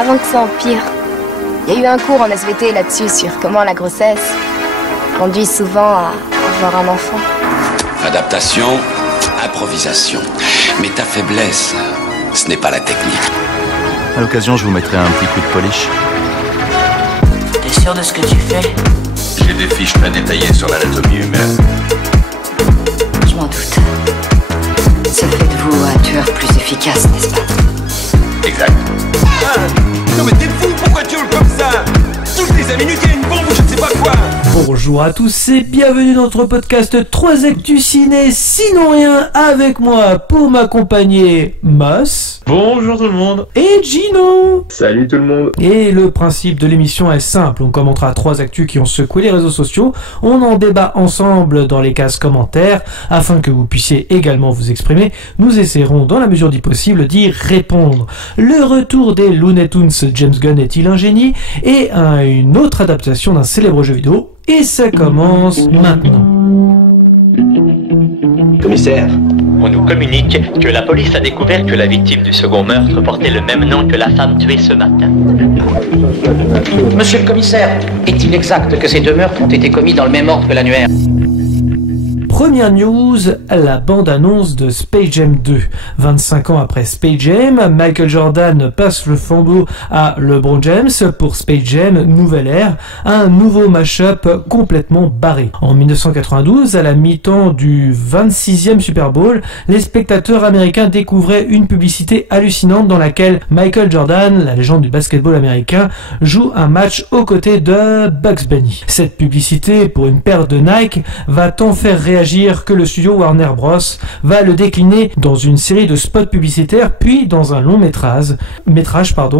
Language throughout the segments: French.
avant que ça empire. Il y a eu un cours en SVT là-dessus sur comment la grossesse conduit souvent à avoir un enfant. Adaptation, improvisation. Mais ta faiblesse, ce n'est pas la technique. À l'occasion, je vous mettrai un petit coup de polish. T'es sûr de ce que tu fais? J'ai des fiches très détaillées sur l'anatomie humaine. Je m'en doute. Ça fait de vous un tueur plus efficace, n'est-ce pas? Exact. Ah, non mais t'es fou, pourquoi tu hurles comme ça? Toutes les 5 minutes, il y a une bombe ou je ne sais pas quoi. Bonjour à tous et bienvenue dans notre podcast 3 Actus Ciné, sinon rien, avec moi pour m'accompagner Moss. Bonjour tout le monde. Et Gino. Salut tout le monde. Et le principe de l'émission est simple, on commentera 3 actus qui ont secoué les réseaux sociaux, on en débat ensemble dans les cases commentaires, afin que vous puissiez également vous exprimer, nous essaierons dans la mesure du possible d'y répondre. Le retour des Looney Tunes, James Gunn est-il un génie? Et une autre adaptation d'un célèbre jeu vidéo, et ça commence maintenant. Commissaire, on nous communique que la police a découvert que la victime du second meurtre portait le même nom que la femme tuée ce matin. Monsieur le commissaire, est-il exact que ces 2 meurtres ont été commis dans le même ordre que l'annuaire? Première news, la bande-annonce de Space Jam 2. 25 ans après Space Jam, Michael Jordan passe le flambeau à LeBron James pour Space Jam Nouvelle Ère, un nouveau mash-up complètement barré. En 1992, à la mi-temps du 26e Super Bowl, les spectateurs américains découvraient une publicité hallucinante dans laquelle Michael Jordan, la légende du basketball américain, joue un match aux côtés de Bugs Bunny. Cette publicité pour une paire de Nike va tant faire réagir que le studio Warner Bros va le décliner dans une série de spots publicitaires puis dans un long métrage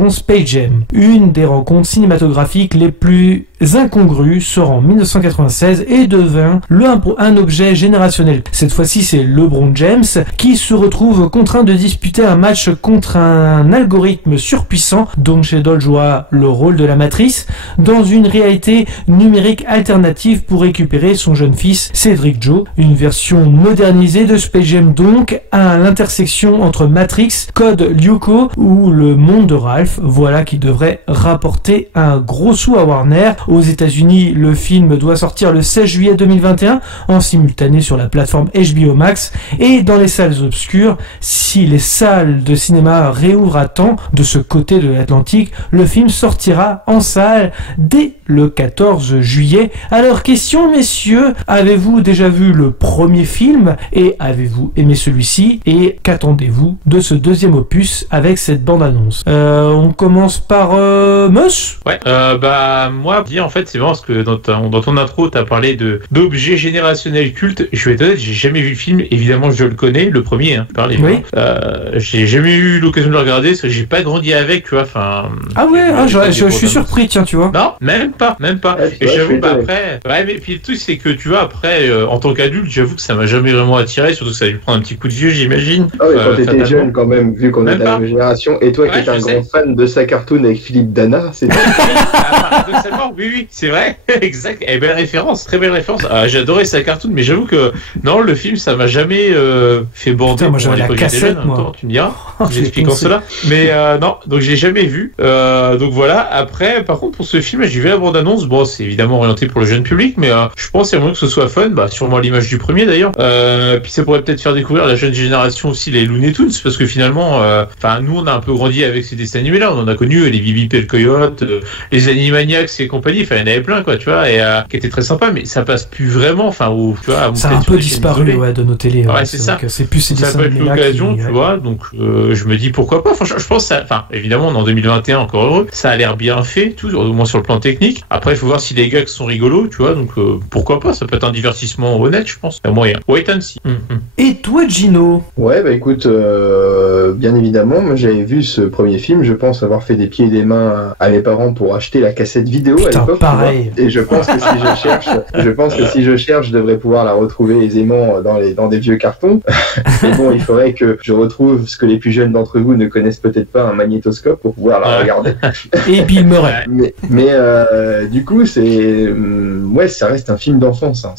Space Jam. Une des rencontres cinématographiques les plus incongrues sort en 1996 et devint un objet générationnel. Cette fois-ci, c'est LeBron James qui se retrouve contraint de disputer un match contre un algorithme surpuissant dont Shadow joua le rôle de la matrice dans une réalité numérique alternative pour récupérer son jeune fils Cedric Joe. Une version modernisée de Space Jam donc à l'intersection entre Matrix, Code Lyoko ou le monde de Ralph. Voilà qui devrait rapporter un gros sou à Warner. Aux États-Unis, le film doit sortir le 16 juillet 2021 en simultané sur la plateforme HBO Max et dans les salles obscures. Si les salles de cinéma réouvrent à temps de ce côté de l'Atlantique, le film sortira en salle dès le 14 juillet. Alors question messieurs, avez-vous déjà vu le premier film et avez-vous aimé celui-ci et qu'attendez-vous de ce deuxième opus avec cette bande-annonce? On commence par Mus. Ouais, moi, en fait, c'est vraiment parce que dans ton intro, t'as parlé d'objets générationnels cultes. Je vais être honnête, j'ai jamais vu le film. Évidemment, je le connais, le premier, hein, par les oui. J'ai jamais eu l'occasion de le regarder parce que j'ai pas grandi avec, tu vois. Enfin. Ah ouais, je suis surpris, tiens, tu vois. Non, même pas. Et j'avoue, après, ouais, mais puis le truc, c'est que tu vois, après, en tant qu'adulte, j'avoue que ça m'a jamais vraiment attiré, surtout que ça a dû prendre un petit coup de vieux, j'imagine. Ah oui, quand t'étais jeune, quand même, vu qu'on est de la même génération, et toi qui étais un grand fan de sa cartoon avec Philippe Dana, c'est paradoxalement, oui, c'est vrai, exact. Et belle référence, très belle référence. J'adorais sa cartoon, mais j'avoue que non, le film, ça m'a jamais fait bander. Putain, moi j'avais la cassette, jeune, moi. Tu me diras, j'expliquant cela. Mais non, donc j'ai jamais vu. Donc voilà. Après, par contre, pour ce film, j'ai vu la bande-annonce. Bon, c'est évidemment orienté pour le jeune public, mais je pense qu'il y a moyen que ce soit fun. Sûrement à l'image du premier d'ailleurs. Puis ça pourrait peut-être faire découvrir à la jeune génération aussi les Looney Tunes, parce que finalement, nous, on a un peu grandi avec ces dessins animés-là. On en a connu les Bibi et le Coyote, les Animaniacs et compagnie. Enfin, il y en avait plein, quoi, tu vois, et qui était très sympa, mais ça passe plus vraiment. Tu vois, ça a un peu disparu, de nos télés. Ouais, c'est ça. C'est plus ces dessins animés. Ça peut être l'occasion, tu vois. Donc, je me dis pourquoi pas. Franchement, je pense, évidemment, on est en 2021, encore heureux. Ça a l'air bien fait, tout, au moins sur le plan technique. Après, il faut voir si les gags sont rigolos, tu vois. Donc, pourquoi pas. Ça peut être un divertissement honnête, je pense. Il y a moyen. Wait and see. Et toi, Gino? Ouais, écoute, bien évidemment, moi j'avais vu ce premier film, je pense avoir fait des pieds et des mains à mes parents pour acheter la cassette vidéo. Putain, l'époque. Pareil. Et je pense que si je cherche, je devrais pouvoir la retrouver aisément dans des vieux cartons. Mais bon, il faudrait que je retrouve ce que les plus jeunes d'entre vous ne connaissent peut-être pas, un magnétoscope, pour pouvoir la regarder. Et Bill Murray. Mais du coup, ça reste un film d'enfance. Hein.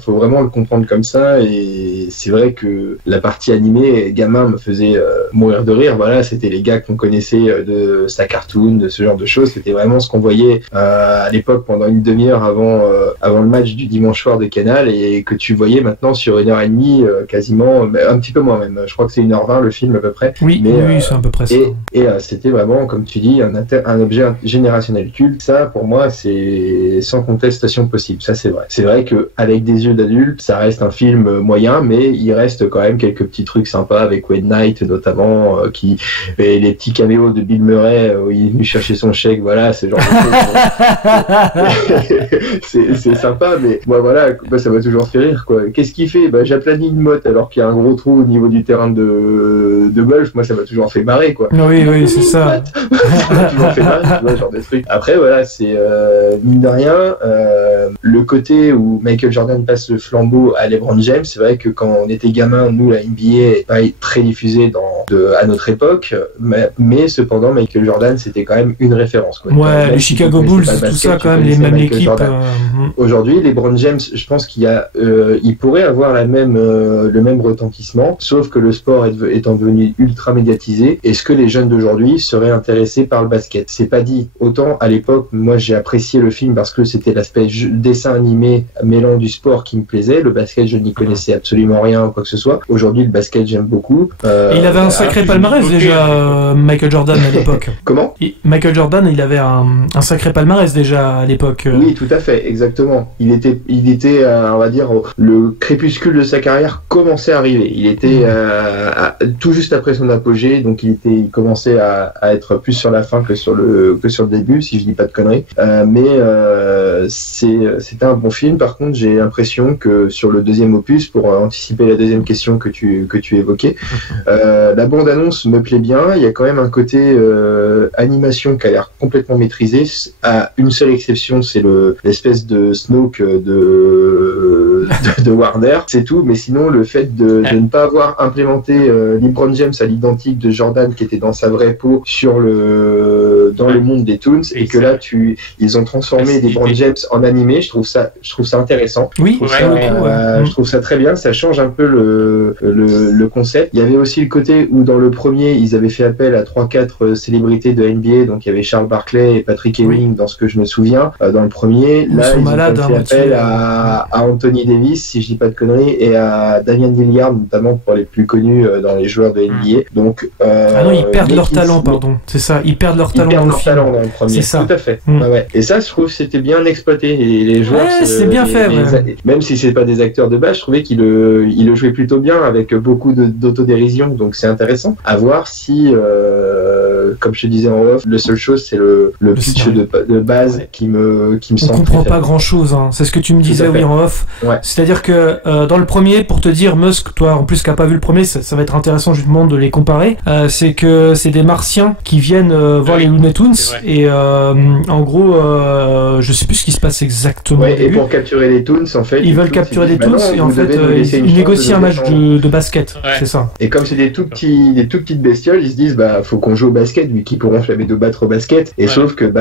Faut vraiment le comprendre comme ça. Et c'est vrai que la partie animée, gamin, me faisait mourir de rire. Voilà, c'était les gars qu'on connaissait de sa cartoon, de ce genre de choses. C'était vraiment ce qu'on voyait à l'époque pendant une demi-heure avant le match du dimanche soir de Canal, et que tu voyais maintenant sur 1h30 quasiment, un petit peu moins même. Je crois que c'est 1h20 le film à peu près. Oui, c'est à peu près ça. Et c'était vraiment, comme tu dis, un objet générationnel culte. Ça, pour moi, c'est sans contestation possible. Ça, c'est vrai. C'est vrai qu'avec des yeux d'adulte, ça reste un film moyen, mais il reste quand même quelques petits trucs sympas avec Wayne Knight notamment, et les petits caméos de Bill Murray où il est venu chercher son chèque, voilà, ce genre de choses. C'est sympa, mais moi voilà, ça m'a toujours fait rire, quoi. Qu'est-ce qu'il fait? J'aplanis une motte alors qu'il y a un gros trou au niveau du terrain de golf. Moi, ça m'a toujours fait marrer, quoi. Oui, c'est ça. Ça m'a toujours fait marrer, tu vois, genre des trucs. Après, voilà, c'est mine de rien, le côté où Michael Jordan passe le flambeau à LeBron James. C'est vrai que quand on était gamin, nous, la NBA n'est pas très diffusée à notre époque, mais cependant, Michael Jordan, c'était quand même une référence, quoi. Ouais, les Chicago Bulls, tout ça, quand même, les mêmes équipes. Aujourd'hui, LeBron James, je pense il pourrait avoir le même retentissement, sauf que le sport étant devenu ultra médiatisé, est-ce que les jeunes d'aujourd'hui seraient intéressés par le basket? C'est pas dit. Autant à l'époque, moi j'ai apprécié le film parce que c'était l'aspect dessin animé mêlant du sport qui me plaisait. Le basket, je n'y connaissais absolument rien ou quoi que ce soit. Aujourd'hui, le basket, j'aime beaucoup. Et il avait un sacré palmarès déjà, Michael Jordan, à l'époque. Comment? Michael Jordan, il avait un sacré palmarès déjà à l'époque. Oui, tout à fait, exactement. Il était on va dire, le crépuscule de sa carrière commençait à arriver. Il était tout juste après son apogée, donc il commençait à être plus sur la fin que sur le début, si je dis pas de conneries. Mais c'était un bon film. Par contre, j'ai l'impression que sur le deuxième opus, pour anticiper la deuxième question que tu évoquais, la bande-annonce me plaît bien. Il y a quand même un côté animation qui a l'air complètement maîtrisé, à une seule exception, c'est l'espèce de Snoke de Warner, c'est tout. Mais sinon, le fait de ne pas avoir implémenté LeBron James à l'identique de Jordan qui était dans sa vraie peau dans le monde des Toons, et que là ils ont transformé LeBron James en animé, je trouve ça intéressant. Oui, je trouve ça très bien, ça change un peu le concept. Il y avait aussi le côté où dans le premier ils avaient fait appel à 3-4 célébrités de NBA, donc il y avait Charles Barkley et Patrick Ewing dans ce que je me souviens dans le premier. Là ils ont fait appel à Anthony Davis, si je dis pas de conneries, et à Damian Lillard notamment, pour les plus connus dans les joueurs de NBA. Donc non, ils perdent leur talent, pardon. C'est ça, ils perdent leur talent dans le film. Dans le premier. C'est ça. Tout à fait. Ouais. Et ça, je trouve que c'était bien exploité. Et les joueurs, c'est bien fait. Même si c'est pas des acteurs de base, je trouvais qu'il le jouait plutôt bien, avec beaucoup d'autodérision. Donc c'est intéressant à voir si, comme je te disais en off, la seule chose c'est le pitch de base qui me semble. On comprend pas grand chose. Hein. C'est ce que tu me disais en off. Ouais. C'est-à-dire que dans le premier, pour te dire, Musk, toi en plus qui a pas vu le premier, ça va être intéressant justement de les comparer. C'est que c'est des Martiens qui viennent voir les Looney Tunes, et en gros, je sais plus ce qui se passe exactement. Ouais, et pour capturer les Toons, en fait, ils veulent capturer des Toons, et en fait ils négocient un match de basket. C'est ça. Et comme c'est des tout petites bestioles, ils se disent faut qu'on joue au basket, vu qu'ils pourront jamais de battre au basket. Et sauf que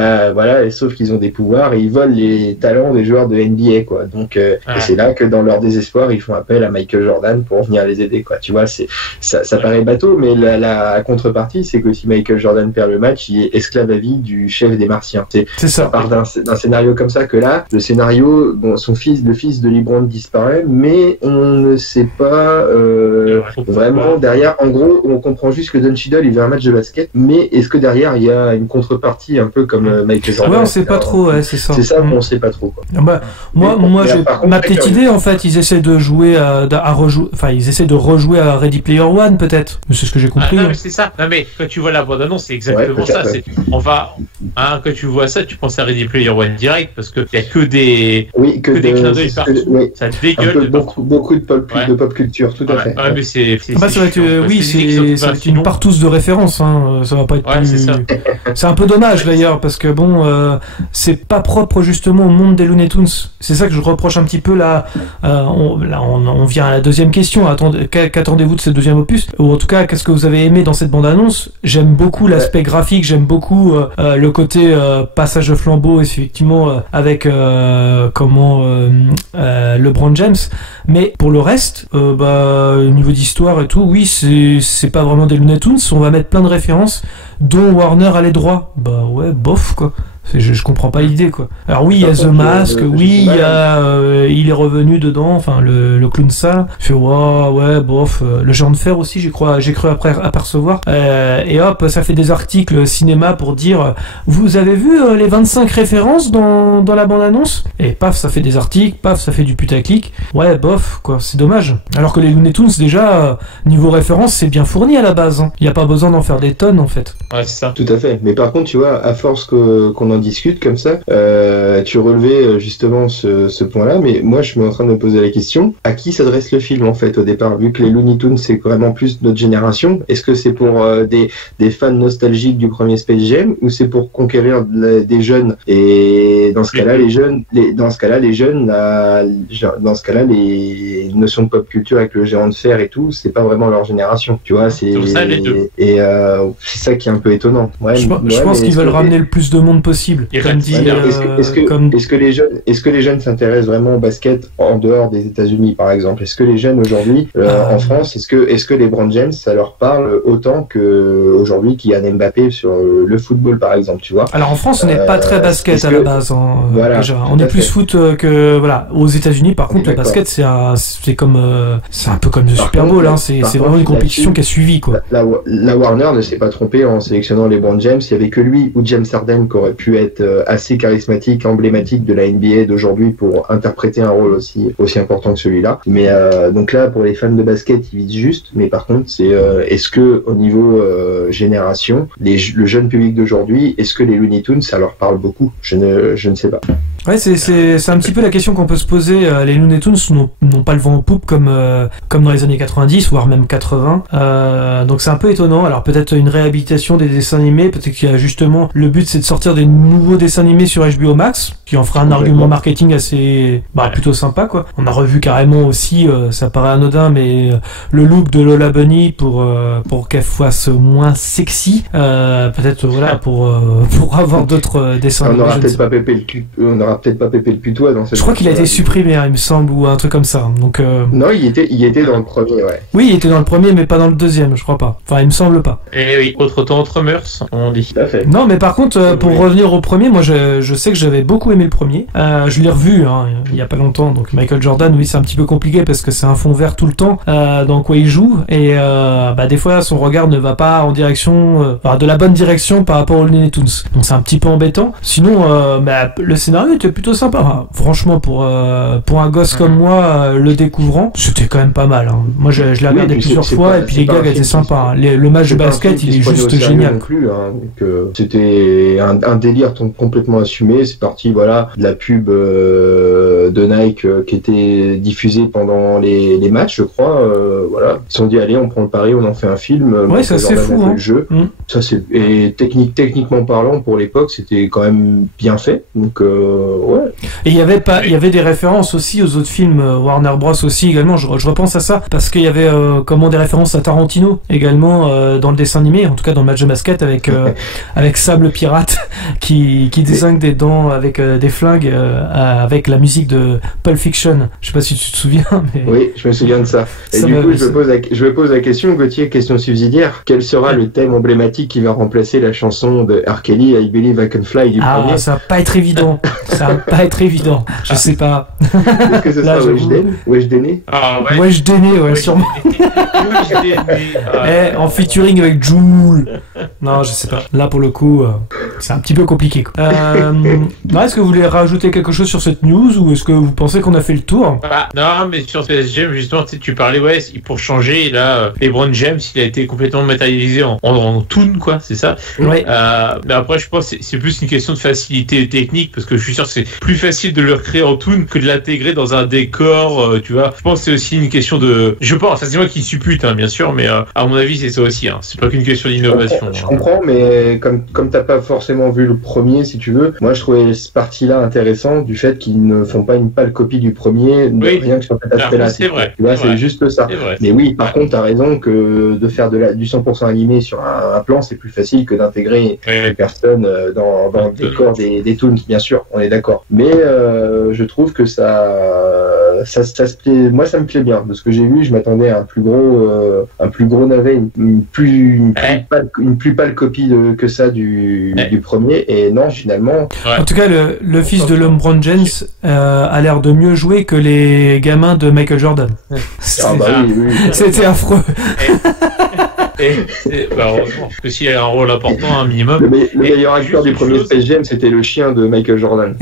sauf qu'ils ont des pouvoirs et ils volent les talents des joueurs de NBA, quoi. Donc et c'est là que dans leur désespoir, ils font appel à Michael Jordan pour venir les aider, quoi. Tu vois, ça paraît bateau, mais la contrepartie, c'est que si Michael Jordan perd le match, il est esclave à vie du chef des Martiens. C'est ça. Ça part d'un scénario comme ça, que là, le scénario, le fils de LeBron disparaît, mais on ne sait pas vraiment derrière. En gros, on comprend juste que Don Cheadle, il veut un match de basket, mais est-ce que derrière, il y a une contrepartie un peu comme Michael Jordan? Ouais, on sait pas trop, c'est ça. C'est ça, on sait pas trop, quoi. Moi, j'ai ma petite idée, en fait, ils essaient de jouer ils essaient de rejouer à Ready Player One, peut-être. Mais c'est ce que j'ai compris. Non, mais c'est ça. Non, mais quand tu vois la bande-annonce, c'est exactement ça. Quand tu vois ça, tu penses à Ready Player One direct, parce qu'il y a que des clins d'œil partout. Ça dégueule beaucoup de pop culture, tout à fait. Ouais, mais c'est ça va être une partouze de référence, hein. Ça va pas être plus... C'est un peu dommage d'ailleurs, parce que bon, c'est pas propre justement au monde des Looney Tunes. C'est ça que je reproche un petit peu là. On vient à la deuxième question. Qu'attendez-vous de ce deuxième opus? Ou en tout cas, qu'est-ce que vous avez aimé dans cette bande-annonce? J'aime beaucoup l'aspect graphique, j'aime beaucoup le côté passage de flambeau, effectivement, avec LeBron James. Mais pour le reste, au niveau d'histoire et tout, oui, c'est pas vraiment des Looney Tunes. On va mettre plein de références dont Warner a les droits. Bah ouais, bof quoi. Je comprends pas l'idée quoi. Alors oui, il y a The Mask, oui, il y a il est revenu dedans, enfin le clown sale. Je fais ouais bof. Le géant de fer aussi, j'ai cru après apercevoir. Et hop, ça fait des articles cinéma pour dire vous avez vu les 25 références dans la bande annonce. Et paf, ça fait des articles, paf, ça fait du putaclic. Ouais bof quoi, c'est dommage. Alors que les Looney Tunes déjà niveau référence c'est bien fourni à la base. Il y a pas besoin d'en faire des tonnes en fait. Ouais c'est ça. Tout à fait. Mais par contre tu vois, à force qu'on en discute comme ça, tu relevais justement ce point-là, mais moi je suis en train de me poser la question, à qui s'adresse le film en fait au départ, vu que les Looney Tunes c'est vraiment plus notre génération, est-ce que c'est pour des fans nostalgiques du premier Space Jam, ou c'est pour conquérir des jeunes? Et dans ce cas-là les notions de pop culture avec le géant de fer et tout, c'est pas vraiment leur génération, tu vois, c'est ça, les deux. Et c'est ça qui est un peu étonnant. Ouais, je pense qu'ils veulent ramener le plus de monde possible. Est-ce que les jeunes s'intéressent vraiment au basket en dehors des États-Unis par exemple? Est-ce que les jeunes aujourd'hui en France, est-ce que les LeBron James ça leur parle autant que aujourd'hui Kylian Mbappé sur le football par exemple, tu vois? Alors en France on n'est pas très basket à la base voilà, déjà. On est plus foot que voilà. Aux États-Unis par contre le basket c'est un peu comme le Super Bowl, c'est vraiment une compétition qui a suivi quoi. La Warner ne s'est pas trompée en sélectionnant LeBron James. Il y avait que lui ou James Harden qui aurait pu être assez charismatique, emblématique de la NBA d'aujourd'hui pour interpréter un rôle aussi important que celui-là. Mais donc là, pour les fans de basket, ils visent juste. Mais par contre, c'est est-ce que au niveau génération, le jeune public d'aujourd'hui, est-ce que les Looney Tunes, ça leur parle beaucoup? Je ne sais pas. Ouais, c'est un petit peu la question qu'on peut se poser. Les Looney Tunes n'ont pas le vent en poupe comme dans les années 90, voire même 80. Donc c'est un peu étonnant. Alors peut-être une réhabilitation des dessins animés, peut-être qu'il y a justement le but c'est de sortir des nouveaux dessins animés sur HBO Max, qui en fera un argument marketing assez plutôt sympa quoi. On a revu carrément aussi, ça paraît anodin, mais le look de Lola Bunny pour qu'elle fasse moins sexy. Peut-être voilà pour avoir d'autres dessins animés. On n'aura peut-être pas Pépé le putois dans cette. Je crois qu'il a été supprimé, il me semble, ou un truc comme ça. Donc non, il était dans le premier, ouais. Oui, il était dans le premier, mais pas dans le deuxième, je crois pas. Enfin, il me semble pas. Et oui, autre temps entre mœurs, on dit. Tout à fait. Non, mais par contre, pour revenir au premier, moi je sais que j'avais beaucoup aimé le premier. Je l'ai revu il y a pas longtemps. Donc Michael Jordan, oui, c'est un petit peu compliqué parce que c'est un fond vert tout le temps dans quoi il joue, et des fois son regard ne va pas en direction, de la bonne direction par rapport aux Looney Tunes. Donc c'est un petit peu embêtant. Sinon, le scénario était plutôt sympa. Franchement, pour un gosse comme moi, le découvrant, c'était quand même pas mal. Moi, je l'ai regardé plusieurs fois, et puis les gags étaient sympas. Le match de basket, il est juste génial. C'était un délire complètement assumé. C'est parti, voilà, de la pub de Nike qui était diffusée pendant les matchs, je crois. Voilà, ils se sont dit allez, on prend le pari, on en fait un film. Ouais, ça c'est fou. Le jeu. Ça et techniquement parlant, pour l'époque, c'était quand même bien fait. Donc ouais. Et il y avait des références aussi aux autres films Warner Bros aussi également. Je repense à ça parce qu'il y avait des références à Tarantino également dans le dessin animé, en tout cas dans le match de basket avec Sam le pirate qui désingue des dents avec des flingues avec la musique de Pulp Fiction. Je sais pas si tu te souviens, mais oui, je me souviens de ça. Et du coup, je me pose la question, Gauthier, question subsidiaire. Quel sera le thème emblématique qui va remplacer la chanson de R. Kelly, I Believe I Can Fly du premier? Ça va pas être évident. Ça va pas être évident. Je sais pas. Est-ce que ce sera Weshden? Weshden, ouais, sûrement. En featuring avec Jul. Non, je sais pas. Là, pour le coup, c'est un petit peu compliqué. Est-ce que vous voulez rajouter quelque chose sur cette news, ou est-ce que vous pensez qu'on a fait le tour? Non, mais sur PSG, justement, tu parlais, pour changer, là, LeBron James, il a été complètement matérialisé en toon, quoi, c'est ça? Ouais. Mais après, je pense que c'est plus une question de facilité technique, parce que je suis sûr que c'est plus facile de le recréer en toon que de l'intégrer dans un décor, tu vois. Je pense que c'est aussi une question de... Je pense, c'est moi qui suppute, bien sûr, mais à mon avis, c'est ça aussi. C'est pas qu'une question d'innovation. Je comprends, mais comme t'as pas forcément vu le premier, si tu veux, moi je trouvais cette partie-là intéressante du fait qu'ils ne font pas une pâle copie du premier, rien que sur cet aspect-là. C'est vrai. Tu vois, c'est juste ça. Mais oui, par contre, t'as raison que de faire du 100% animé sur un plan, c'est plus facile que d'intégrer une personne dans le décor des Toons, bien sûr, on est d'accord. Mais je trouve que ça se plaît. Moi, ça me plaît bien. De ce que j'ai vu, je m'attendais à un plus gros navet, une plus pâle copie que ça du premier. Et non, finalement. En tout cas, le fils de LeBron James a l'air de mieux jouer que les gamins de Michael Jordan. C'était affreux. Heureusement, parce que s'il a un rôle important, un minimum. Le meilleur acteur du premier Space Jam, c'était le chien de Michael Jordan.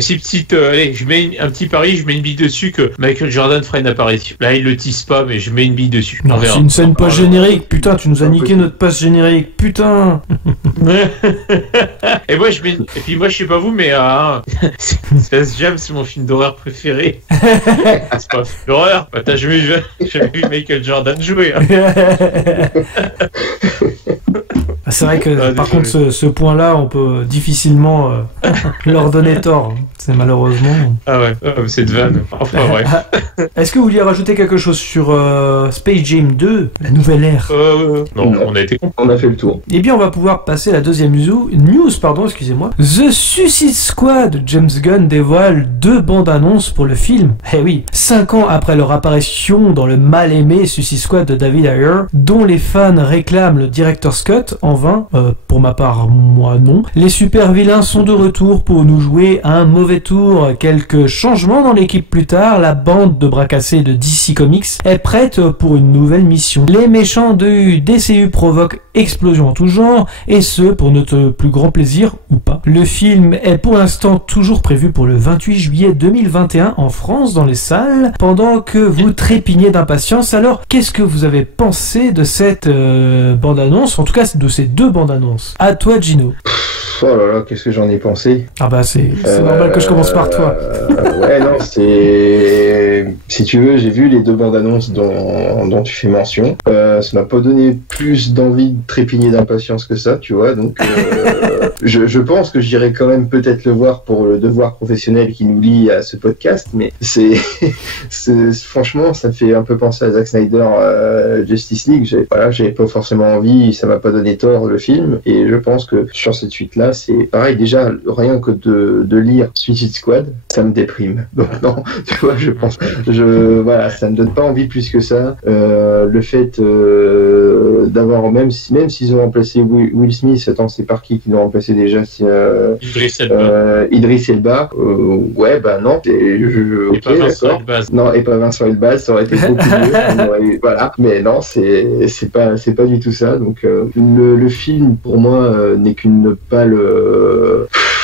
Si petite, allez, je mets un petit pari, je mets une bille dessus que Michael Jordan fera une apparition. Là, il le tease pas, mais je mets une bille dessus. C'est une scène post-générique, putain, tu nous as niqué notre post-générique, putain. Et puis moi, je sais pas vous, mais Space Jam, c'est mon film d'horreur préféré. C'est pas l'horreur, t'as jamais vu Michael Jordan jouer. C'est vrai que par contre ce point-là on peut difficilement leur donner tort. C'est malheureusement. Ah ouais, c'est de vanne. Enfin ouais. Est-ce que vous vouliez rajouter quelque chose sur Space Jam 2, la nouvelle ère? Non, on a été on a fait le tour. Eh bien on va pouvoir passer à la deuxième news, excusez-moi. The Suicide Squad, James Gunn dévoile 2 bandes annonces pour le film. Eh oui, 5 ans après leur apparition dans le mal aimé Suicide Squad de David Ayer, dont les fans réclament le director's cut en vain, pour ma part moi non. Les super vilains sont de retour pour nous jouer à un mauvais tour. Quelques changements dans l'équipe plus tard, la bande de bras cassés de DC Comics est prête pour une nouvelle mission. Les méchants du DCU provoquent explosion en tout genre, et ce pour notre plus grand plaisir ou pas. Le film est pour l'instant toujours prévu pour le 28 juillet 2021 en France dans les salles. Pendant que vous trépignez d'impatience, alors qu'est-ce que vous avez pensé de cette bande-annonce, en tout cas de ces 2 bandes-annonces? À toi Gino. Oh là là, qu'est-ce que j'en ai pensé? Ah bah c'est normal que je commence par toi. Ouais, non, si tu veux, j'ai vu les 2 bandes annonces dont tu fais mention. Ça m'a pas donné plus d'envie de trépigner d'impatience que ça, tu vois, donc je pense que j'irai quand même peut-être le voir pour le devoir professionnel qui nous lie à ce podcast, mais franchement, ça me fait un peu penser à Zack Snyder Justice League. J'avais pas forcément envie, ça m'a pas donné tort le film, et je pense que sur cette suite-là, c'est pareil, déjà, rien que de lire Suicide Squad, ça me déprime. Donc non, tu vois, je pense, voilà, ça me donne pas envie plus que ça. Le fait d'avoir, même s'ils ont remplacé Will Smith, attends, c'est par qui qu'ils l'ont remplacé déjà? Idris Elba. Ouais, bah non. Ok, d'accord. Non, et pas Vincent Elbaz, ça aurait été beaucoup mieux. Voilà, mais non, c'est pas du tout ça. Donc le film pour moi n'est qu'une pâle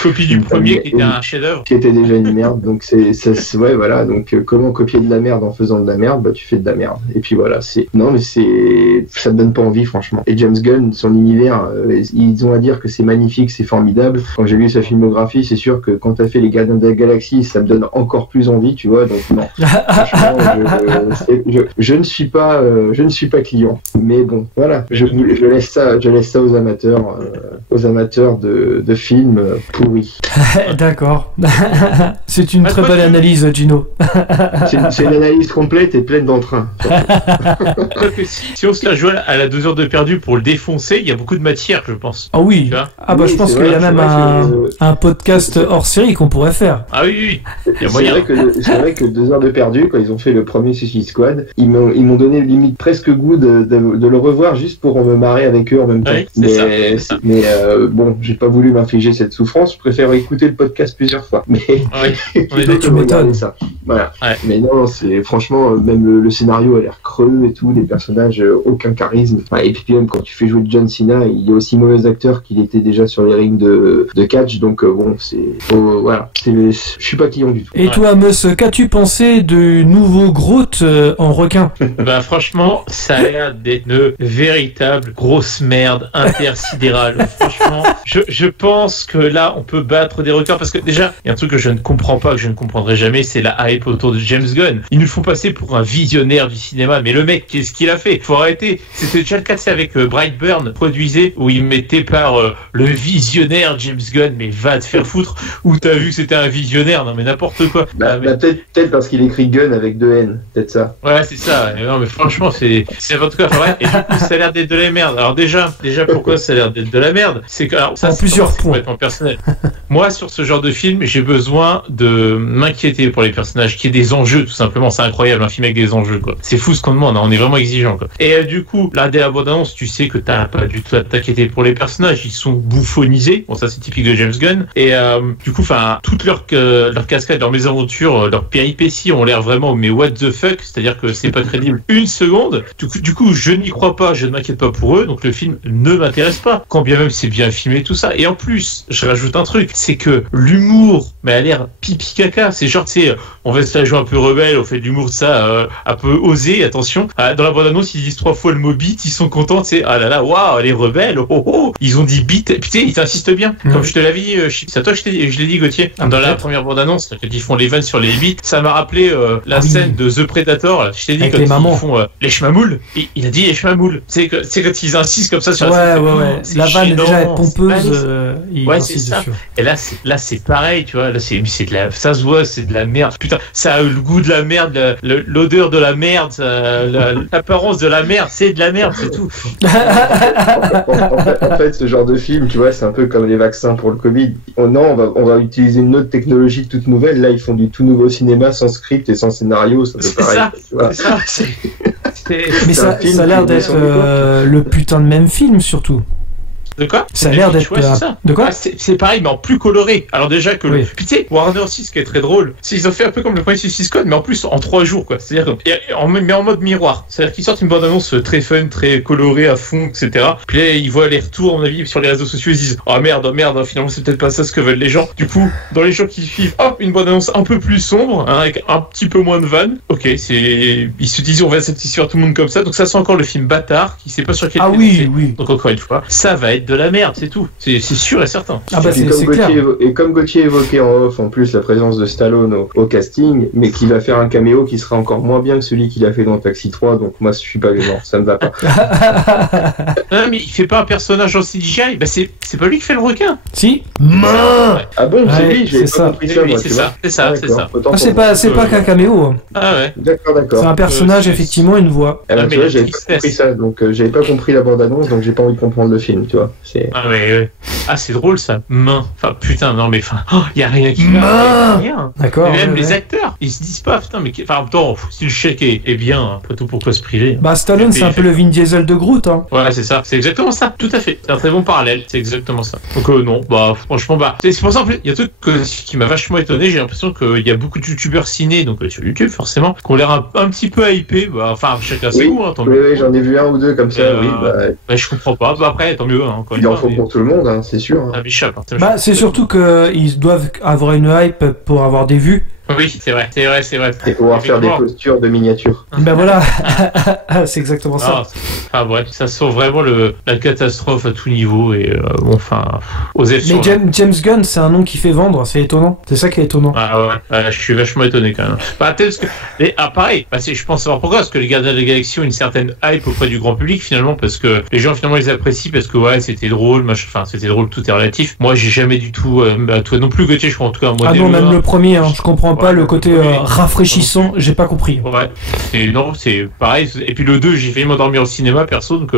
copie du premier qui était un chef-d'œuvre, qui était déjà une merde. Donc ouais, voilà. Donc comment copier de la merde en faisant de la merde? Bah tu fais de la merde. Et puis voilà, ça me donne pas envie franchement. Et James Gunn, son univers, ils ont à dire que c'est magnifique, c'est formidable. Quand j'ai lu sa filmographie, c'est sûr que quand t'as fait les Gardiens de la Galaxie, ça me donne encore plus envie, tu vois. Donc non, franchement, je ne suis pas client. Mais bon, voilà, je laisse ça aux amateurs de films pourris. D'accord. C'est une très belle analyse, Gino. C'est une analyse complète et pleine d'entrain. Si on se la joue à la 2 heures de perdu pour le défoncer, il y a beaucoup de matière, je pense. Ah oui. Je pense qu'il y a même un podcast hors série qu'on pourrait faire. Ah oui. C'est vrai que 2 heures de perdu, quand ils ont fait le premier Suicide Squad, ils m'ont donné limite presque goût de le revoir juste pour me marrer avec eux en même temps. Oui, mais bon, j'ai pas voulu m'infliger cette souffrance, je préfère écouter le podcast plusieurs fois. Mais tu m'étonnes. Ça. Voilà. Ouais. Mais non, c'est franchement, même le scénario a l'air creux et tout, les personnages, aucun charisme. Et puis même quand tu fais jouer John Cena, il est aussi mauvais acteur qu'il était déjà sur les rings de catch, donc bon, voilà, je suis pas client du tout. Et toi, Mus, qu'as-tu pensé du nouveau Groot en requin? Bah franchement, ça a l'air d'être une véritable grosse merde intersidérale. Franchement, je pense que là, peut battre des records, parce que déjà, il y a un truc que je ne comprends pas, que je ne comprendrai jamais, c'est la hype autour de James Gunn. Ils nous font passer pour un visionnaire du cinéma, mais le mec, qu'est-ce qu'il a fait? Faut arrêter. C'était déjà le cas avec Brightburn, produisait, où il mettait par le visionnaire James Gunn, mais va te faire foutre, où t'as vu que c'était un visionnaire, non mais n'importe quoi. Peut-être parce qu'il écrit Gunn avec 2 N, peut-être ça. Ouais, c'est ça. Non mais franchement, c'est n'importe quoi. Enfin, ouais. Et du coup, ça a l'air d'être de la merde. Alors déjà, pourquoi ça a l'air d'être de la merde? C'est que, alors, ça, en plusieurs points. Complètement personnel. Moi, sur ce genre de film, j'ai besoin de m'inquiéter pour les personnages, qu'il y ait des enjeux, tout simplement. C'est incroyable, un film avec des enjeux, quoi. C'est fou ce qu'on demande, hein. On est vraiment exigeant, quoi. Et du coup, là, dès la bande-annonce, tu sais que t'as pas du tout à t'inquiéter pour les personnages. Ils sont bouffonisés. Bon, ça, c'est typique de James Gunn. Et du coup, enfin, toutes leurs cascades, leurs mésaventures, leurs péripéties ont l'air vraiment, mais what the fuck? C'est-à-dire que c'est pas crédible une seconde. Du coup, je n'y crois pas, je ne m'inquiète pas pour eux, donc le film ne m'intéresse pas. Quand bien même c'est bien filmé, tout ça. Et en plus, je rajoute un truc, c'est que l'humour, mais a l'air pipi caca. C'est genre, tu sais, on va se la jouer un peu rebelle, on fait de l'humour de ça, un peu osé, attention. Dans la bande-annonce, ils disent 3 fois le mot beat, ils sont contents, tu sais, ah là là, waouh, les rebelles, oh oh, ils ont dit beat, putain, ils insistent bien. Comme je te l'avais dit, c'est à toi que je l'ai dit, Gauthier, dans la première bande-annonce, quand ils font les vannes sur les beats, ça m'a rappelé la scène de The Predator, là. Je t'ai dit, avec quand ils font les schmamoules, il a dit les schmamoules. C'est quand ils insistent comme ça sur la la vanne est déjà pompeuse, ouais, c'est ça. Dessus. Et là c'est pareil, tu vois, là c'est de la, ça se voit, c'est de la merde. Putain, ça a le goût de la merde, l'odeur de la merde, l'apparence de la merde, c'est de la merde, c'est tout. En fait, ce genre de film, tu vois, c'est un peu comme les vaccins pour le Covid. On va utiliser une autre technologie toute nouvelle. Là, ils font du tout nouveau cinéma sans script et sans scénario, ça fait pareil. C'est ça. Mais ça a l'air d'être le putain de même film, surtout. De quoi? Ça a l'air d'être... De quoi? C'est pareil, mais en plus coloré. Alors déjà que... Oui. Puis tu sais, Warner 6, ce qui est très drôle, c'est qu'ils ont fait un peu comme le premier Suicide Squad, mais en plus en 3 jours, quoi. C'est-à-dire mais en mode miroir. C'est-à-dire qu'ils sortent une bande-annonce très fun, très colorée à fond, etc. Puis là, ils voient les retours, à mon avis, sur les réseaux sociaux, ils se disent « Oh merde, finalement, c'est peut-être pas ça ce que veulent les gens. » Du coup, dans les jours qui suivent, hop, une bande-annonce un peu plus sombre, hein, avec un petit peu moins de vannes. Ok, ils se disent « On va satisfaire tout le monde comme ça. » Donc ça, c'est encore le film bâtard, qui sait pas sur quel oui. Donc encore une fois, ça va être de la merde, c'est tout. C'est sûr et certain. Ah bah c'est clair. Et comme Gauthier évoquait en off, en plus, la présence de Stallone au casting, mais qui va faire un caméo qui sera encore moins bien que celui qu'il a fait dans Taxi 3, donc moi je suis pas non, ça me va pas. Non mais il fait pas un personnage en CGI, bah c'est pas lui qui fait le requin. Si. Ah bon, c'est lui, j'ai pas compris ça. Oui, c'est ça. C'est pas qu'un caméo. Ah ouais. D'accord. C'est un personnage, effectivement, une voix. Tu vois, j'avais pas compris ça, donc j'avais pas compris la bande-annonce, donc j'ai pas envie de comprendre le film, tu vois. Ah mais c'est drôle ça. Enfin putain, non mais y a rien qui va. D'accord. Et même les acteurs, ils se disent pas putain mais attends, si le chèque est bien, après tout pourquoi se priver. Bah Stallone c'est un peu le Vin Diesel de Groot, hein. Ouais, c'est ça, c'est exactement ça, tout à fait. C'est un très bon parallèle, c'est exactement ça. Donc non, franchement c'est pour ça en fait, il y a un truc qui m'a vachement étonné, j'ai l'impression qu'il y a beaucoup de youtubeurs ciné, donc sur YouTube forcément, qui ont l'air un petit peu hypés, enfin chacun ses goûts, tant mieux. Oui, j'en ai vu un ou deux comme ça, oui. Je comprends pas, après tant mieux, encore il en faut pour tout le monde, hein, c'est sûr. C'est surtout qu'ils doivent avoir une hype pour avoir des vues. Oui, c'est vrai. Et pouvoir faire des postures de miniature. Ben voilà, c'est exactement ça. Enfin bref, ça sent vraiment la catastrophe à tout niveau et aux efforts. Mais James Gunn, c'est un nom qui fait vendre, c'est étonnant. C'est ça qui est étonnant. Ah ouais, je suis vachement étonné quand même. Parce que, pareil, je pense savoir pourquoi, parce que les Gardiens de la Galaxie ont une certaine hype auprès du grand public finalement, parce que les gens finalement les apprécient parce que c'était drôle, c'était drôle, tout est relatif. Moi j'ai jamais du tout, toi non plus Gauthier, je crois en tout cas moi. Ah non, même le premier, je comprends pas le côté rafraîchissant, j'ai pas compris. Ouais, c'est pareil. Et puis le 2, j'ai failli m'endormir au cinéma perso, donc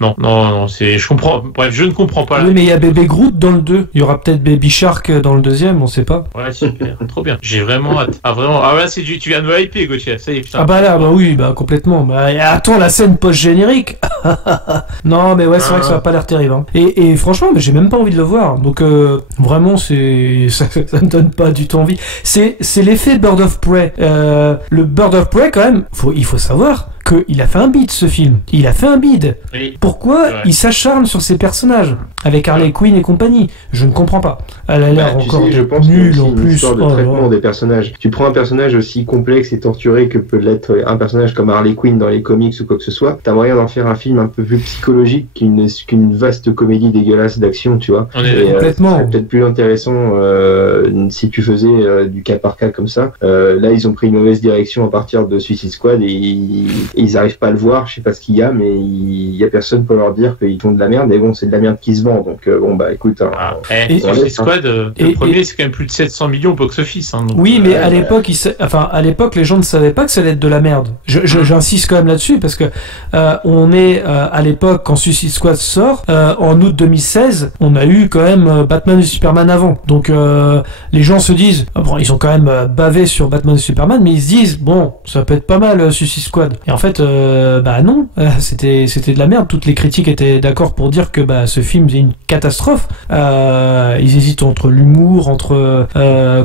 non, je comprends. Bref, je ne comprends pas. Oui, mais il y a Baby Groot dans le 2. Il y aura peut-être Baby Shark dans le deuxième, on sait pas. Ouais, super, trop bien. J'ai vraiment hâte. Là, tu viens de me hyper, Gauthier. Ça y est, putain. Ah bah là, oui, complètement. Attends, la scène post-générique. Non, mais ouais, c'est vrai que ça a pas l'air terrible. Hein. Et franchement, j'ai même pas envie de le voir. Donc vraiment, ça me donne pas du tout envie. C'est l'effet Bird of Prey. Le Bird of Prey, quand même, il faut savoir qu'il a fait un bide ce film. Il a fait un bide. Oui. Pourquoi il s'acharne sur ces personnages avec Harley Quinn et compagnie? Je ne comprends pas. Elle a l'air encore je pense nulle que en c'est plus. une histoire de traitement des personnages. Tu prends un personnage aussi complexe et torturé que peut l'être un personnage comme Harley Quinn dans les comics ou quoi que ce soit. T'as moyen d'en faire un film un peu plus psychologique qu'une vaste comédie dégueulasse d'action, tu vois. Complètement. C'est peut-être plus intéressant si tu faisais du cas par cas comme ça. Là, ils ont pris une mauvaise direction à partir de Suicide Squad et ils arrivent pas à le voir. Je sais pas ce qu'il y a, mais il y a personne pour leur dire qu'ils font de la merde. Mais bon, c'est de la merde qui se vend. Donc bon bah écoute. Suicide Squad, le premier c'est quand même plus de 700 millions au box-office. Hein, donc, oui, mais à l'époque, à l'époque, les gens ne savaient pas que ça allait être de la merde. J'insiste quand même là-dessus parce que on est à l'époque quand Suicide Squad sort en août 2016, on a eu quand même Batman et Superman avant. Donc les gens se disent bon, ils ont quand même bavé sur Batman et Superman, mais ils se disent bon, ça peut être pas mal Suicide Squad. Et en fait, bah non, c'était de la merde. Toutes les critiques étaient d'accord pour dire que bah ce film est une catastrophe. Ils hésitent entre l'humour, entre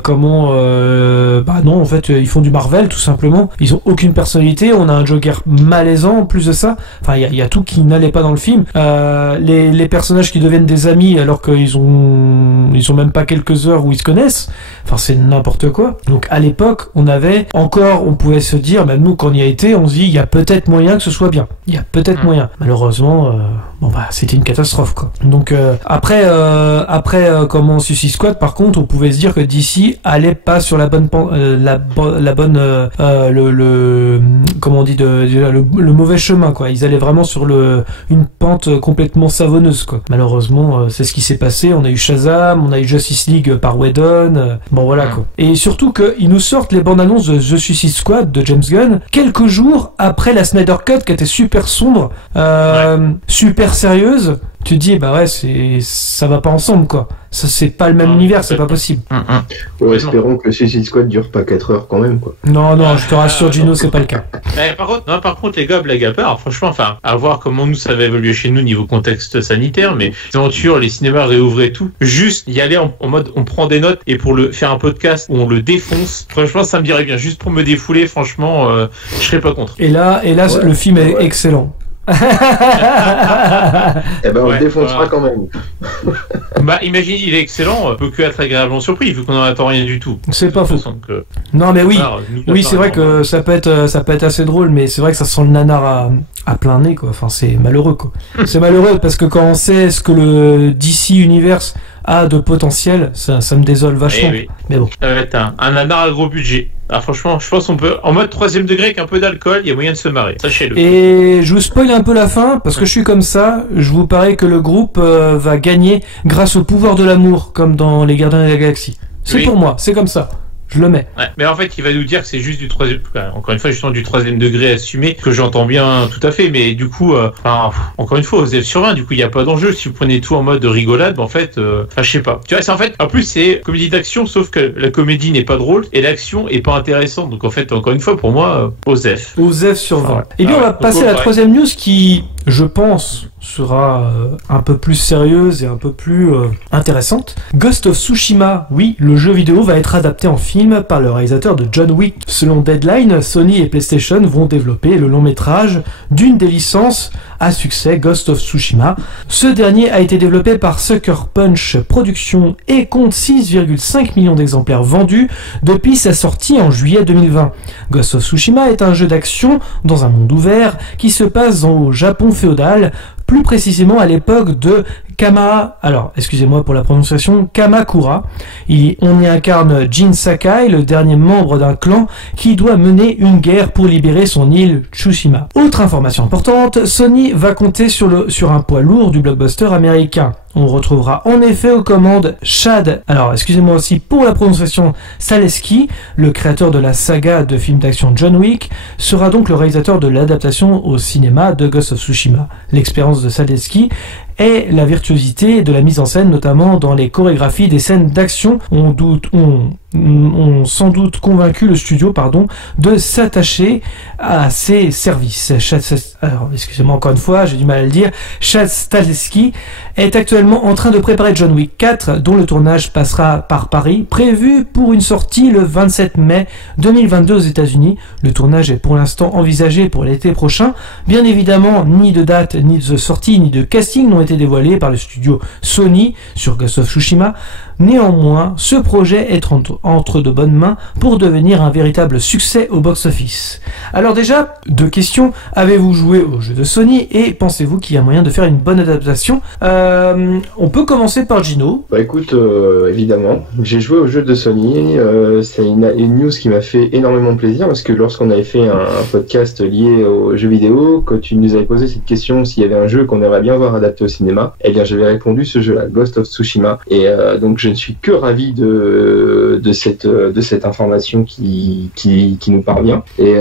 comment bah non, en fait, ils font du Marvel tout simplement. Ils ont aucune personnalité. On a un Joker malaisant en plus de ça. Enfin, il y a tout qui n'allait pas dans le film. Les personnages qui deviennent des amis alors qu'ils ont même pas quelques heures où ils se connaissent. Enfin, c'est n'importe quoi. Donc à l'époque, on pouvait se dire, même nous quand on y a été, on se dit il y a peut-être moyen que ce soit bien. Il y a peut-être moyen. Malheureusement, bon bah c'était une catastrophe quoi. Donc après comment Suicide Squad, par contre, on pouvait se dire que DC allait pas sur la bonne comment on dit le mauvais chemin quoi. Ils allaient vraiment sur une pente complètement savonneuse quoi. Malheureusement, c'est ce qui s'est passé. On a eu Shazam, on a eu Justice League par Whedon. Bon voilà quoi. Et surtout qu'ils nous sortent les bandes annonces de The Suicide Squad de James Gunn quelques jours après la Snyder Cut qui était super sombre, super sérieuse. Tu te dis bah ouais, ça va pas ensemble quoi. Ça c'est pas le même univers, c'est pas possible. Ouais, espérons que Suicide Squad dure pas 4 heures quand même quoi. Non, je te rassure Gino, c'est pas le cas. Par contre les gars, blague à part, franchement, enfin, à voir comment nous ça va évoluer chez nous niveau contexte sanitaire, mais les aventures, les cinémas réouvraient et tout, juste y aller en mode on prend des notes et pour faire un podcast où on le défonce, franchement ça me dirait bien, juste pour me défouler, franchement, je serais pas contre. Et là ouais, le film est excellent. Eh ben on le défoncera quand même. Bah imagine, il est excellent, peut que être agréablement surpris vu qu'on n'en attend rien du tout. C'est pas faux. Non mais oui, c'est vrai que ça peut être assez drôle, mais c'est vrai que ça sent le nanar à plein nez quoi. Enfin c'est malheureux quoi. C'est malheureux parce que quand on sait ce que le DC Universe a de potentiel, ça me désole vachement. Oui. Mais bon. Ça va être un nanar à gros budget. Ah, franchement, je pense qu'on peut, en mode 3ème degré avec un peu d'alcool, il y a moyen de se marrer. Sachez-le. Et je vous spoil un peu la fin, parce que je suis comme ça. Je vous parie que le groupe va gagner grâce au pouvoir de l'amour, comme dans Les Gardiens de la Galaxie. C'est pour moi, c'est comme ça. Je le mets. Ouais, mais en fait, il va nous dire que c'est juste du 3ème, encore une fois, justement du 3ème degré assumé, que j'entends bien tout à fait, mais du coup, encore une fois, aux F sur 20, du coup, il n'y a pas d'enjeu. Si vous prenez tout en mode rigolade, en fait, je sais pas. Tu vois, c'est en fait, en plus, c'est comédie d'action, sauf que la comédie n'est pas drôle et l'action est pas intéressante. Donc, en fait, encore une fois, pour moi, aux F. Aux F sur 20. Et bien, on va passer à la 3ème news qui, je pense, sera un peu plus sérieuse et un peu plus intéressante. Ghost of Tsushima, oui, le jeu vidéo va être adapté en film par le réalisateur de John Wick. Selon Deadline, Sony et PlayStation vont développer le long métrage d'une des licences à succès, Ghost of Tsushima. Ce dernier a été développé par Sucker Punch Productions et compte 6,5 millions d'exemplaires vendus depuis sa sortie en juillet 2020. Ghost of Tsushima est un jeu d'action dans un monde ouvert qui se passe au Japon féodal, plus précisément à l'époque de Kamakura. On y incarne Jin Sakai, le dernier membre d'un clan qui doit mener une guerre pour libérer son île Tsushima. Autre information importante, Sony va compter sur un poids lourd du blockbuster américain. On retrouvera en effet aux commandes Chad, Stahelski, le créateur de la saga de films d'action John Wick, sera donc le réalisateur de l'adaptation au cinéma de Ghost of Tsushima. L'expérience de Stahelski est la virtuosité de la mise en scène, notamment dans les chorégraphies des scènes d'action. On ont sans doute convaincu le studio de s'attacher à ses services. Alors, excusez-moi encore une fois, j'ai du mal à le dire. Chad Stahelski est actuellement en train de préparer John Wick 4, dont le tournage passera par Paris, prévu pour une sortie le 27 mai 2022 aux États-Unis. Le tournage est pour l'instant envisagé pour l'été prochain. Bien évidemment, ni de date, ni de sortie, ni de casting n'ont été dévoilés par le studio Sony sur Ghost of Tsushima. Néanmoins, ce projet est entre de bonnes mains pour devenir un véritable succès au box-office. Alors déjà, 2 questions. Avez-vous joué au jeu de Sony et pensez-vous qu'il y a moyen de faire une bonne adaptation? On peut commencer par Gino. Bah écoute, évidemment, j'ai joué au jeu de Sony. C'est une news qui m'a fait énormément plaisir parce que lorsqu'on avait fait un podcast lié aux jeux vidéo, quand tu nous avais posé cette question s'il y avait un jeu qu'on aimerait bien voir adapté au cinéma, eh bien j'avais répondu ce jeu-là, Ghost of Tsushima. Et donc je ne suis que ravi de cette information qui nous parvient. Et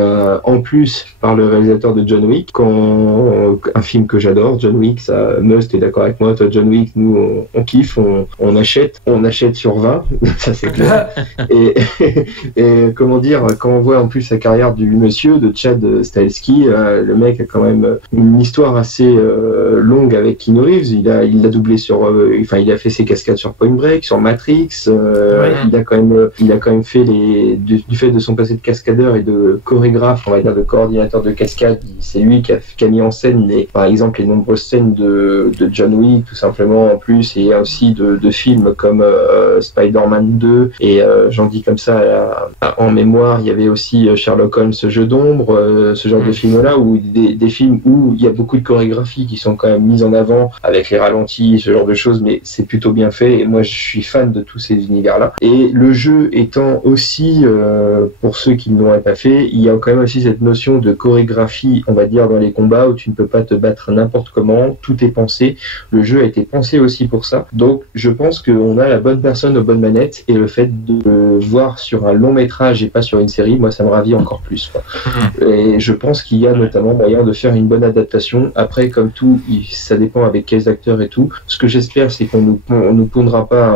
en plus, par le réalisateur de John Wick, un film que j'adore, John Wick, ça, Must est d'accord avec moi, toi John Wick, nous on kiffe, on achète sur 20, ça c'est clair. et comment dire, quand on voit en plus la carrière du monsieur, de Chad Stahelski, le mec a quand même une histoire assez longue avec Keanu Reeves. Il a doublé il a fait ses cascades sur Point Break, sur Matrix. Il a quand même fait du fait de son passé de cascadeur et de chorégraphe, on va dire de coordinateur de cascade, c'est lui qui a mis en scène par exemple les nombreuses scènes de John Wick tout simplement en plus, et aussi de films comme Spider-Man 2 et j'en dis comme ça en mémoire, il y avait aussi Sherlock Holmes, Jeu d'ombre, ce genre de films là, ou des films où il y a beaucoup de chorégraphies qui sont quand même mises en avant avec les ralentis, ce genre de choses, mais c'est plutôt bien fait et moi je suis fan de tous ces univers-là. Et le jeu étant aussi, pour ceux qui ne l'auraient pas fait, il y a quand même aussi cette notion de chorégraphie, on va dire, dans les combats où tu ne peux pas te battre n'importe comment, tout est pensé. Le jeu a été pensé aussi pour ça. Donc, je pense qu'on a la bonne personne aux bonnes manettes et le fait de le voir sur un long métrage et pas sur une série, moi, ça me ravit encore plus, quoi. Et je pense qu'il y a notamment moyen de faire une bonne adaptation. Après, comme tout, ça dépend avec quels acteurs et tout. Ce que j'espère, c'est qu'on nous pondra pas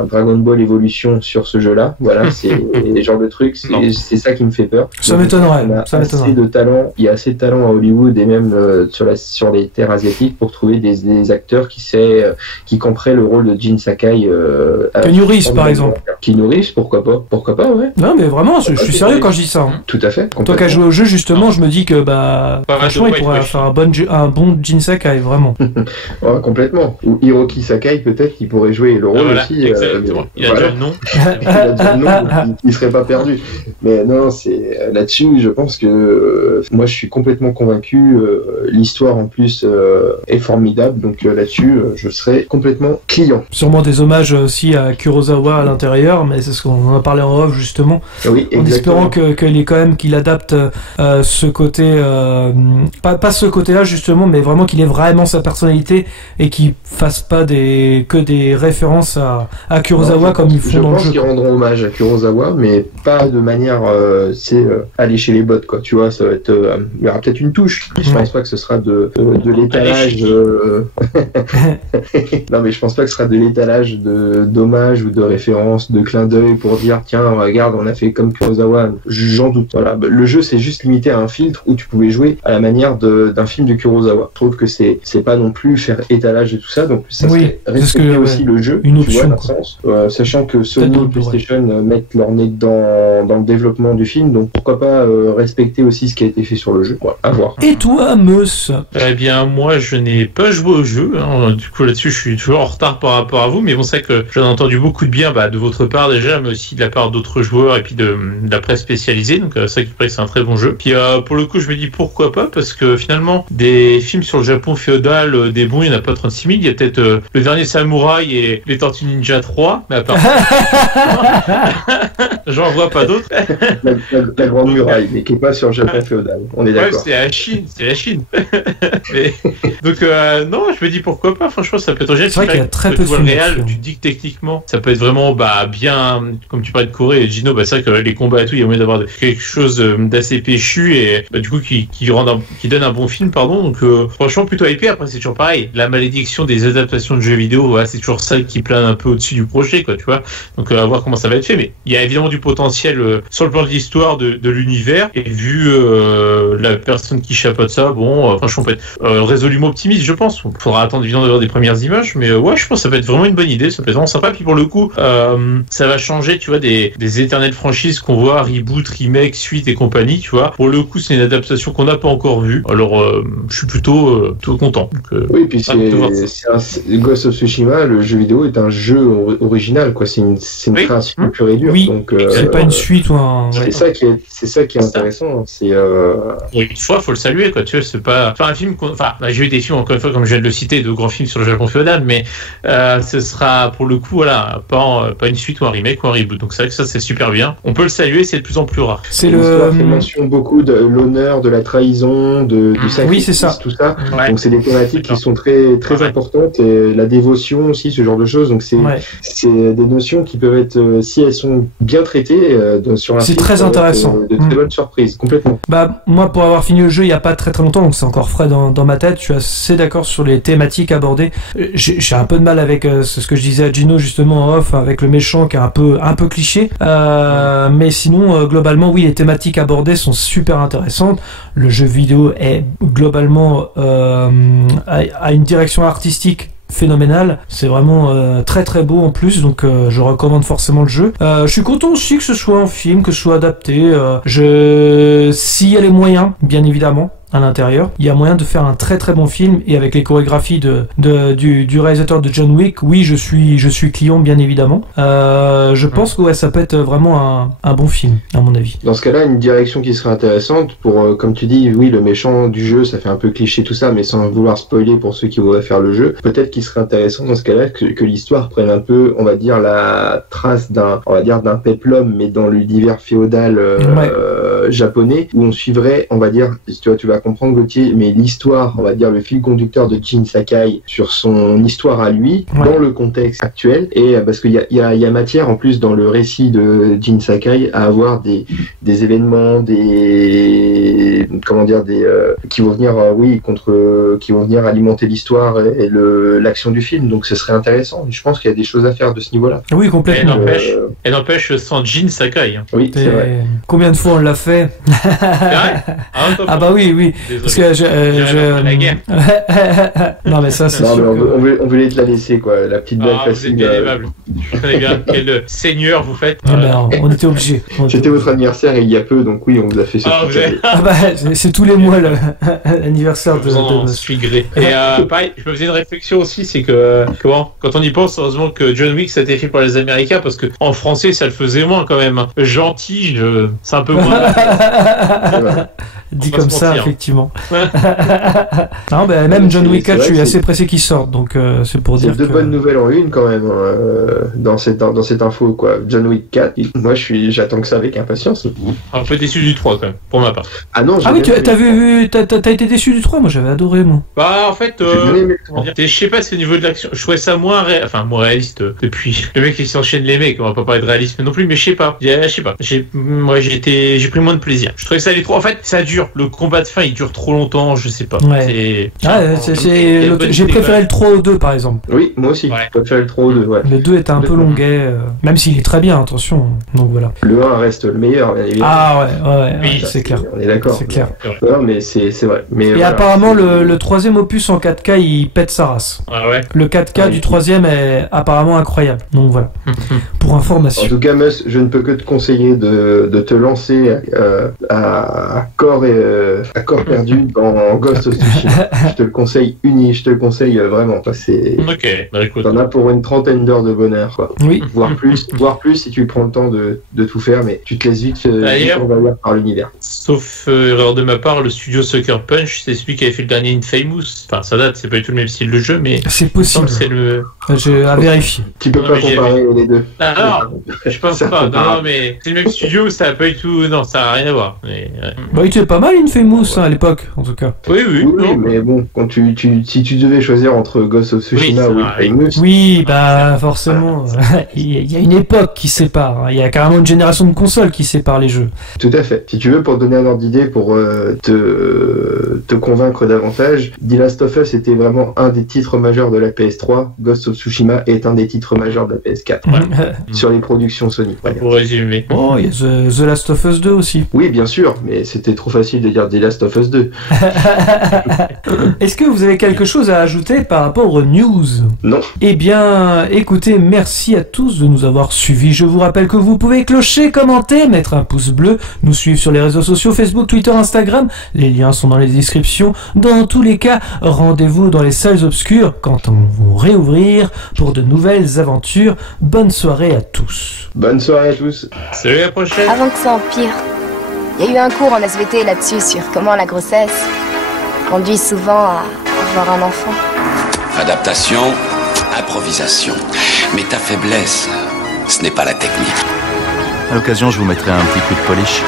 un Dragon Ball Evolution sur ce jeu-là. Voilà, c'est les genres de trucs. C'est ça qui me fait peur. Ça m'étonnerait. Il y a assez de talent à Hollywood et même sur les terres asiatiques pour trouver des acteurs qui comparaient le rôle de Jin Sakai. Keanu Reeves, par exemple. Keanu Reeves, pourquoi pas, ouais. Non, mais vraiment, je suis sérieux quand je dis ça. Hein. Tout à fait. Toi qui as joué au jeu, justement, je me dis que franchement, il pourrait faire un bon Jin Sakai, vraiment. Ouais, complètement. Ou Hiroki Sakai, peut-être, qui pourrait jouer le rôle aussi. Il a déjà le nom. Il serait pas perdu. Mais non, c'est là-dessus, je pense que moi je suis complètement convaincu. L'histoire en plus est formidable, donc là-dessus, je serais complètement client. Sûrement des hommages aussi à Kurosawa à l'intérieur, mais c'est ce qu'on en a parlé en off justement. Oui, en espérant qu'il adapte ce côté, pas ce côté-là justement, mais vraiment qu'il ait vraiment sa personnalité et qu'il fasse pas que des références à Kurosawa comme ils font dans le jeu. Je pense qu'ils rendront hommage à Kurosawa, mais pas de manière, aller chez les bots, quoi. Tu vois, ça va être, il y aura peut-être une touche. Je pense pas que ce sera de l'étalage. Non, mais je pense pas que ce sera de l'étalage d'hommage ou de référence, de clin d'œil pour dire tiens, regarde, on a fait comme Kurosawa. J'en doute. Voilà. Le jeu c'est juste limité à un filtre où tu pouvais jouer à la manière d'un film de Kurosawa. Je trouve que c'est pas non plus faire étalage et tout ça, donc ça serait respecter aussi le jeu, une tu option, vois, sens, sachant que Sony et PlayStation mettent leur nez dans le développement du film, donc pourquoi pas respecter aussi ce qui a été fait sur le jeu. Voilà, à voir. Et toi, Meus? Eh bien, moi, je n'ai pas joué au jeu. Hein. Du coup, là-dessus, je suis toujours en retard par rapport à vous. Mais bon, c'est vrai que j'en ai entendu beaucoup de bien de votre part déjà, mais aussi de la part d'autres joueurs et puis de la presse spécialisée. Donc, c'est vrai que c'est un très bon jeu. Puis, pour le coup, je me dis pourquoi pas, parce que finalement, des films sur le Japon féodal, des bons, il n'y en a pas 36 000. Il y a peut-être Le Dernier Samouraï et Les Tortues Ninja 3, mais à part j'en vois pas d'autres. La Grande Muraille, mais qui n'est pas sur le Japon féodal. On est d'accord. Ouais, c'est la Chine. Mais, donc, non, je me dis pourquoi pas. Franchement, ça peut être génial. C'est vrai qu'il y a très peu de films. Tu te dis que techniquement, ça peut être vraiment bien, comme tu parlais de Corée et Gino, c'est vrai que les combats et tout, il y a moyen d'avoir quelque chose d'assez péchu et du coup qui donne un bon film, pardon. Donc, franchement, plutôt hypé. Après, c'est toujours pareil. La malédiction des adaptations de jeux vidéo, c'est toujours ça qui plane un peu au-dessus du projet, quoi, tu vois. Donc, à voir voir comment ça va être fait, mais il y a évidemment du potentiel sur le plan de l'histoire de l'univers, et vu la personne qui chapeaute ça, franchement, on peut être résolument optimiste, je pense. Il faudra attendre évidemment d'avoir des premières images, mais ouais, je pense que ça peut être vraiment une bonne idée, ça peut être vraiment sympa. Puis pour le coup, ça va changer, tu vois, des éternelles franchises qu'on voit, reboot, remake, suite et compagnie, tu vois. Pour le coup, c'est une adaptation qu'on n'a pas encore vue. Alors, je suis plutôt content. Donc, oui, puis Ghost of Tsushima, le jeu vidéo est un jeu original, quoi. C'est une création pure et dure. Oui. Donc, c'est pas une suite ou un. C'est ça qui est intéressant. C'est. Une fois, faut le saluer, quoi. Tu vois, c'est pas. Enfin, un film. J'ai eu des films encore une fois, comme je viens de le citer, de grands films sur le Japon féodal, mais ce sera pour le coup, voilà, pas une suite ou un remake ou un reboot. Donc c'est vrai que ça, c'est super bien. On peut le saluer, c'est de plus en plus rare. C'est l'histoire fait mention beaucoup de l'honneur, de la trahison, du sacrifice, tout ça. Ouais. Donc c'est des thématiques qui sont très très importantes, et la dévotion aussi, ce genre de choses. Donc c'est des notions qui peuvent être, si elles sont bien traitées sur un film, c'est très intéressant. De très bonnes surprises, complètement. Bah moi, pour avoir fini le jeu il y a pas très très longtemps, donc c'est encore frais dans ma tête, je suis assez d'accord sur les thématiques abordées. J'ai un peu de mal avec ce que je disais à Gino justement en off, avec le méchant qui est un peu cliché, mais sinon globalement oui, les thématiques abordées sont super intéressantes. Le jeu vidéo est globalement a une direction artistique phénoménal, c'est vraiment très très beau en plus, donc je recommande forcément le jeu. Je suis content aussi que ce soit en film, que ce soit adapté. S'il y a les moyens, bien évidemment, à l'intérieur, il y a moyen de faire un très très bon film, et avec les chorégraphies du réalisateur de John Wick, oui, je suis client, bien évidemment. Je pense que ça peut être vraiment un bon film, à mon avis. Dans ce cas-là, une direction qui serait intéressante pour, comme tu dis, oui, le méchant du jeu, ça fait un peu cliché tout ça, mais sans vouloir spoiler pour ceux qui voudraient faire le jeu, peut-être qu'il serait intéressant dans ce cas-là que l'histoire prenne un peu, on va dire, la trace d'un péplum, mais dans l'univers féodal japonais, où on suivrait, on va dire, tu vas comprendre, Gauthier, mais l'histoire, on va dire le fil conducteur de Jin Sakai sur son histoire à lui, dans le contexte actuel, et parce qu'il y a matière en plus dans le récit de Jin Sakai à avoir des événements, qui vont venir qui vont venir alimenter l'histoire et l'action du film, donc ce serait intéressant. Je pense qu'il y a des choses à faire de ce niveau-là. Oui, complètement. Et n'empêche sans Jin Sakai. Hein. Oui, c'est vrai. Combien de fois on l'a fait? Ah bah oui. Désolé. Parce que la guerre. Non mais ça c'est sûr. Mais on voulait te la laisser, quoi, la petite blague facile. Vous êtes bien aimable. Je connais bien quel seigneur vous faites. On était obligés. C'était votre anniversaire il y a peu, donc oui, on vous a fait ce c'est tous les mois l'anniversaire de je suis gré. Et pareil, je me faisais une réflexion aussi, c'est que quand on y pense, heureusement que John Wick ça a été fait par les Américains, parce que en français ça le faisait moins quand même. Gentil, c'est un peu moins. Dit comme ça, effectivement. Non, même John Wick 4, je suis assez pressé qu'il sorte, donc c'est pour dire. C'est deux bonnes nouvelles en une quand même dans cette info, quoi. John Wick 4, moi j'attends que ça avec impatience. Un peu déçu du 3 quand même, pour ma part. Ah non, oui, t'as été déçu du 3, moi j'avais adoré, moi. Bah en fait, je sais pas si au niveau de l'action, je trouvais ça moins réaliste depuis. Le mec il s'enchaîne les mecs, on va pas parler de réalisme non plus, mais je sais pas. Moi j'ai pris moins de plaisir. Je trouvais ça les trop. En fait, ça dure. Le combat de fin il dure trop longtemps, je sais pas. Ouais. J'ai préféré le 3 au 2 par exemple. Oui, moi aussi. J'ai préféré le 3 au 2, ouais. Le 2 est un peu longuet, même s'il est très bien, attention. Donc voilà. Le 1 reste le meilleur, bien évidemment. Ah ouais, c'est clair. On est d'accord. C'est clair. Non, mais c'est vrai. Mais et apparemment le troisième opus en 4K il pète sa race. Ah ouais. Le 4K du troisième est apparemment incroyable. Donc voilà. Pour information. En tout cas, Mus, je ne peux que te conseiller de te lancer à corps perdu dans Ghost of Tsushima. Je te le conseille vraiment. Ok, bah écoute. T'en as pour une trentaine d'heures de bonheur, quoi. Oui. Voire plus si tu prends le temps de tout faire, mais tu te laisses vite envahir par l'univers. Sauf erreur de ma part, le studio Sucker Punch, c'est celui qui avait fait le dernier Infamous. Enfin, ça date, c'est pas du tout le même style de jeu, mais c'est possible. C'est le. J'ai à vérifier. Tu peux pas comparer les deux. Non, je pense pas. Non, mais c'est le même studio, ça a pas du tout. Non, ça a rien à voir. Mais, bah, il était pas pas mal Infamous à l'époque, en tout cas. Oui, mais bon, quand si tu devais choisir entre Ghost of Tsushima ou Infamous... Oui, bah forcément, il y a une époque qui sépare, hein. Il y a carrément une génération de consoles qui sépare les jeux. Tout à fait. Si tu veux, pour te donner un ordre d'idée, pour te convaincre davantage, The Last of Us était vraiment un des titres majeurs de la PS3, Ghost of Tsushima est un des titres majeurs de la PS4, sur les productions Sony. Pour résumer. Oh, il y a The Last of Us 2 aussi. Oui, bien sûr, mais c'était trop facile de dire The Last of Us 2. Est-ce que vous avez quelque chose à ajouter par rapport aux news? Non. Eh bien, écoutez, merci à tous de nous avoir suivis. Je vous rappelle que vous pouvez clocher, commenter, mettre un pouce bleu, nous suivre sur les réseaux sociaux, Facebook, Twitter, Instagram. Les liens sont dans les descriptions. Dans tous les cas, rendez-vous dans les salles obscures quand on va réouvrir pour de nouvelles aventures. Bonne soirée à tous. Bonne soirée à tous. Salut, à la prochaine. Avant que ça empire, il y a eu un cours en SVT là-dessus sur comment la grossesse conduit souvent à avoir un enfant. Adaptation, improvisation. Mais ta faiblesse, ce n'est pas la technique. À l'occasion, je vous mettrai un petit coup de polish.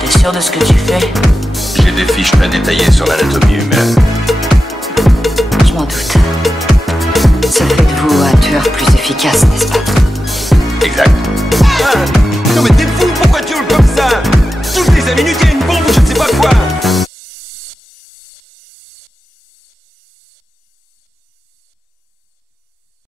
T'es sûr de ce que tu fais? J'ai des fiches très détaillées sur l'anatomie humaine. Je m'en doute. Ça fait de vous un tueur plus efficace, n'est-ce pas? Exact. Ah, non mais t'es fou, pourquoi tu hurles comme ça? Toutes les 5 minutes, il y a une bombe ou je ne sais pas quoi.